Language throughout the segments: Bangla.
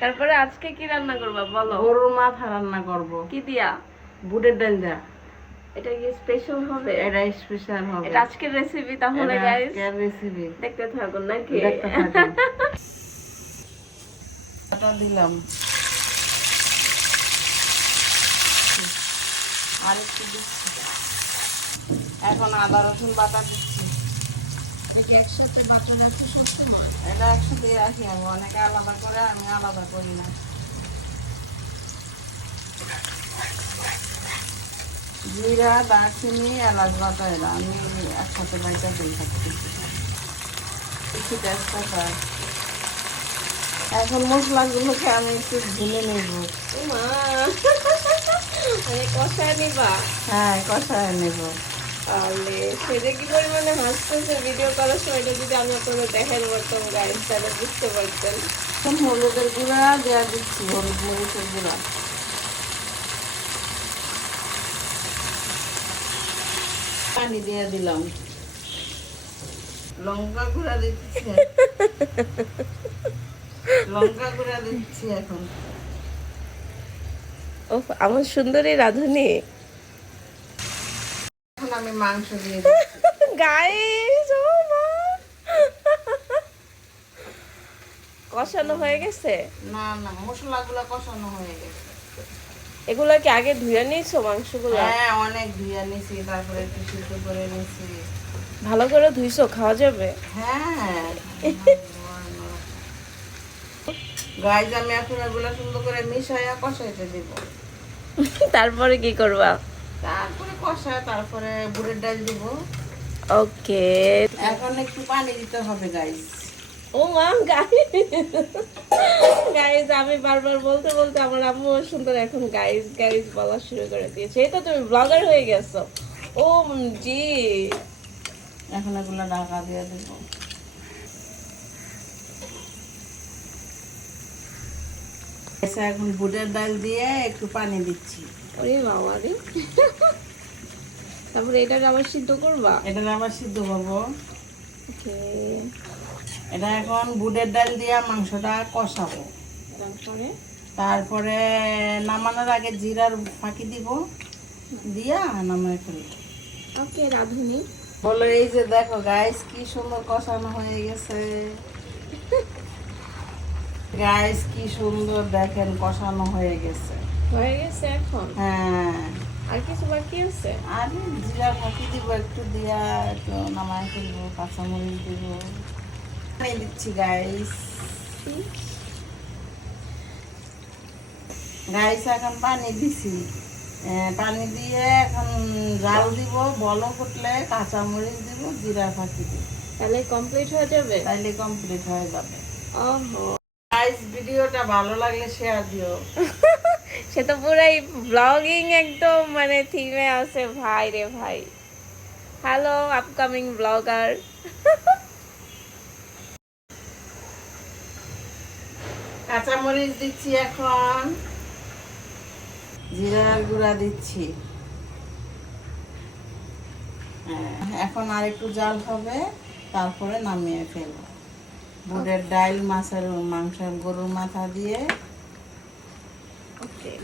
তারপরে আজকে কি রান্না করবা বলো? গরুর মাথা রান্না করব। কি দিয়া? বুটের ডাল দিয়া। এটা কি স্পেশাল হবে? এটা স্পেশাল হবে। এটা আজকের রেসিপি তাহলে গাইস। আজকের রেসিপি। দেখতে থাকুন নাকি? দেখতে থাকুন। আটা দিলাম। আর একটু দিচ্ছি। এখন আদা রসুন বাটা দিচ্ছি। একসাথে বাটন এত সস্তি না। এটা একসাথে রাখি আমি, অনেকে আলাদা করে, আমি আলাদা করি না। জিরা, দারচিনি, এলাচ বাটা এরা আমি একসাথে বাইটা দিই থাকছি। একটু তেজপাতা। এখন মশলাগুলোকে আমি একটু ভুলে নেব। মা কষায় নিবা? হ্যাঁ, কষায় নেব। তাহলে সেটা কি পরিমাণে হাসতেছে ভিডিও করার সময়, এটা যদি আমি আপনাদের দেখাতে পারতাম গাইস তাহলে বুঝতে পারতেন। এখন হলুদের গুঁড়া দেওয়া দিচ্ছি, হলুদ মরিচের গুঁড়া। পানি দিয়ে দিলাম। লঙ্কা গুঁড়া দিচ্ছি। লঙ্কা গুঁড়া দিচ্ছি এখন। ওহ, আমার সুন্দরী রাঁধুনি। এখন আমি মাংস দিয়ে দিচ্ছি। গাইস, ও মা, কষানো হয়ে গেছে? না না, মশলাগুলো কষানো হয়ে গেছে। এগুলা কি আগে ধুয়ে নিয়েছো মাংসগুলো? হ্যাঁ, অনেক ধুয়ে নিছি, তারপরে একটু সিদ্ধ করে নিছি। ভালো করে ধুইছো, খাওয়া যাবে? হ্যাঁ। গাইজ, আমি এখন এগুলো সুন্দর করে মিশাইয়া কষাইতে দিব। তারপরে কি করবা? তারপরে কষায়, তারপরে বুটের ডাল দিব। ওকে। এখন একটু পানি দিতে হবে গাইজ। ও মা, গাইস গাইস, আমি বারবার বলতে বলতে আমার আম্মু সুন্দর এখন গাইস গাইস বলা শুরু করে দিয়েছে। এই তো তুমি ব্লগার হয়ে গেছো। ও জি। এখন এগুলো ঢাকা দিয়ে দেব। এখন বুটের ডাল দিয়ে একটু পানি দিচ্ছি। ওরে বাবা রে। তারপরে এটা আবার সিদ্ধ করবা? এটা আবার সিদ্ধ করবো। ওকে। এটা এখন বুটের ডাল দিয়ে মাংসটা কষাবো। তারপরে তারপরে নামানোর আগে জিরার ফাঁকি দিব, দিয়া নামায় ফেলবো। ওকে রাঁধুনি। বলো, এই যে দেখো গাইস, কি সুন্দর কষানো হয়ে গেছে। গাইস, কি সুন্দর দেখেন, কষানো হয়ে গেছে। হয়ে গেছে এখন? হ্যাঁ। আর কিছু বাকি আছে? আর জিরা ফাঁকি দিব একটু, দিয়া একটু নামায় ফেলবো, কাঁচামরিচ দিব। পানি দিচ্ছি গাইস। গাইস, এখন পানি দিছি। পানি দিয়ে এখন জাল দিব, বলক উঠলে কাঁচামরিচ দিব, জিরা ফাঁকি দিব। তাহলে কমপ্লিট হয়ে যাবে? তাইলে কমপ্লিট হয়ে যাবে। ওহো। গাইস, ভিডিওটা ভালো লাগলে শেয়ার দিও। সে তো পুরাই ব্লগিং একদম মানে থিমে আছে ভাই রে ভাই। Hello upcoming blogger. কাঁচামরিচ দিচ্ছি এখন, জিরার গুঁড়া দিচ্ছি। এখন আর একটু জাল হবে, তারপরে নামিয়ে ফেলবো। বুটের ডাল, মাছের মাংসের গরুর মাথা দিয়ে। Okay.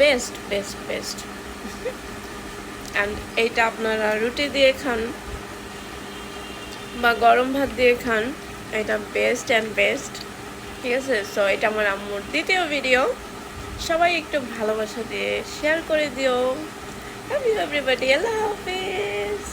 Best best best. And এইটা আপনারা রুটি দিয়ে খান বা গরম ভাত দিয়ে খান, এটা বেস্ট অ্যান্ড বেস্ট। ঠিক আছে, সো এটা আমার আম্মুর দ্বিতীয় ভিডিও। সবাই একটু ভালোবাসা দিয়ে শেয়ার করে দিও। লাভ ইউ এভরিবডি, আল্লাহ হাফেজ।